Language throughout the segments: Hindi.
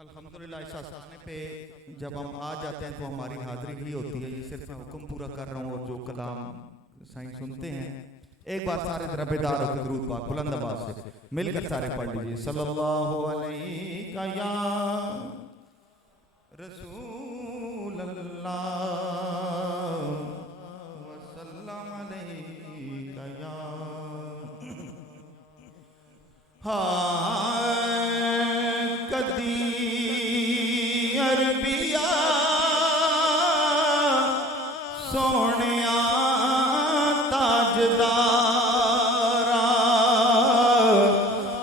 अल्हम्दुलिल्लाह इस आस्थाने पे जब हम आ जाते हैं तो हमारी हाजिरी ही होती है। ये सिर्फ मैं हुक्म पूरा कर रहा हूँ और जो कलाम साईं सुनते हैं एक बार सारे दरबेदार होकर दुरूद पाक बुलंद आवाज से मिलकर सारे पढ़ लीजिए। सल्लल्लाहु अलैहि या रसूल अल्लाह वसल्लम अलैका या कदी अरबिया सोनिया ताजदारा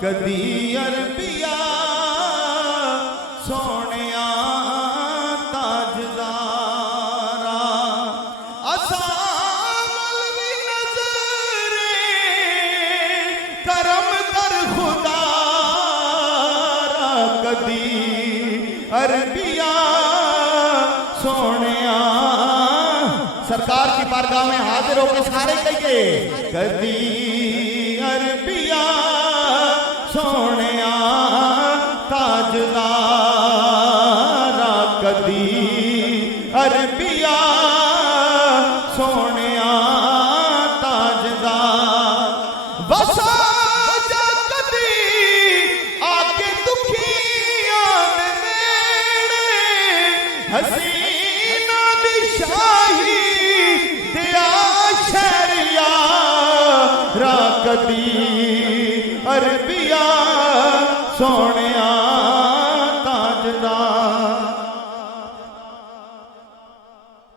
कदी अरबिया सोनिया ताजदारा असा मौलवी नजरे करम कर खुदा कदी अरबिया सोनिया सरकार की बारगाह में हाजिर होकर सारे कहिए कदी अरबिया सोनिया ताजदारा कदी अरबिया सोनिया ताजदार बसा जा कदी आके दुखिया दे नेड़े हसीना दी शाही दिया शहरिया रा कदी अरबिया सोनिया ताजदार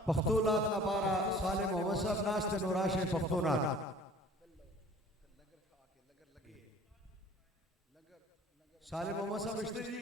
पख्तूनात अबारा साले मोहम्मद साहब नाश्ते नौराशे पख्तूनात साले मोहम्मद साहब मिश्री जी